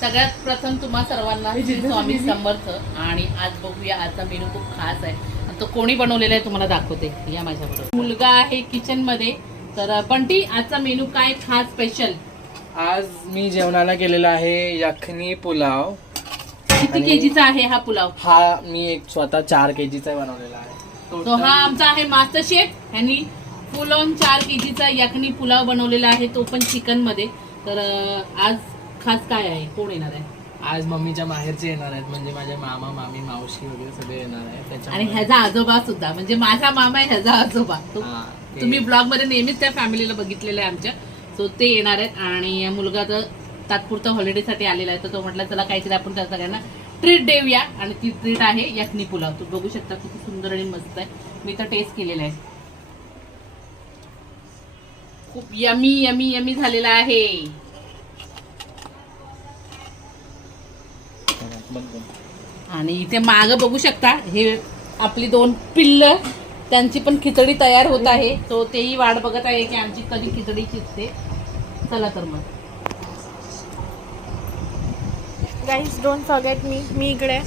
सगळ्यात प्रथम तुम्हा सर्वांना श्री स्वामी समर्थ. आणि आज बघूया आजचा मेनू खूप खास आहे आणि तो कोणी बनवलेला आहे तुम्हाला दाखवते. या माझ्याबरोबर मुलगा आहे किचन मध्ये. तर बंटी आजचा मेनू काय खास स्पेशल? आज मी जेवणाला केलेला आहे यखनी पुलाव. किती केजीचा आहे हा पुलाव? हा मी एक स्वतः 4 केजीचा बनवलेला आहे. तो हा आमचा आहे मास्टर शेफ यांनी फुल ऑन 4 केजीचा यखनी पुलाव बनवलेला आहे, तो पण चिकन मध्ये. तर आज खास काय आहे? कोण येणार आहे? आज मम्मीच्या माहेरचे येणार आहेत, म्हणजे माझे मामा मामी मावशी वगैरे सगळे येणार आहेत. आणि ह्याचा आजोबा सुद्धा, म्हणजे माझा मामा आहे ह्याचा आजोबा. तुम्ही ब्लॉग मध्ये नेहमीच त्या फॅमिलीला बघितलेलं आहे आमच्या. सो ते येणार आहेत. आणि मुलगा तर तात्पुरता हॉलिडेसाठी आलेला आहे, तर तो म्हटला चला काहीतरी आपण त्या सगळ्यांना ट्रीट देऊया. आणि ती ट्रीट आहे यखनी पुलाव. तुम्ही बघू शकता किती सुंदर आणि मस्त आहे. मी तर टेस्ट केलेला आहे, खूप यमी यमी यमी झालेला आहे. आणि इथे माग बघू शकता हे आपली 2 पिल्ल, त्यांची पण खिचडी तयार होत आहे. तो तेही वाट बघत आहे की आमची कधी खिचडी शिजते. चला तर मग गाईज डोंट फॉरगेट मी इकडे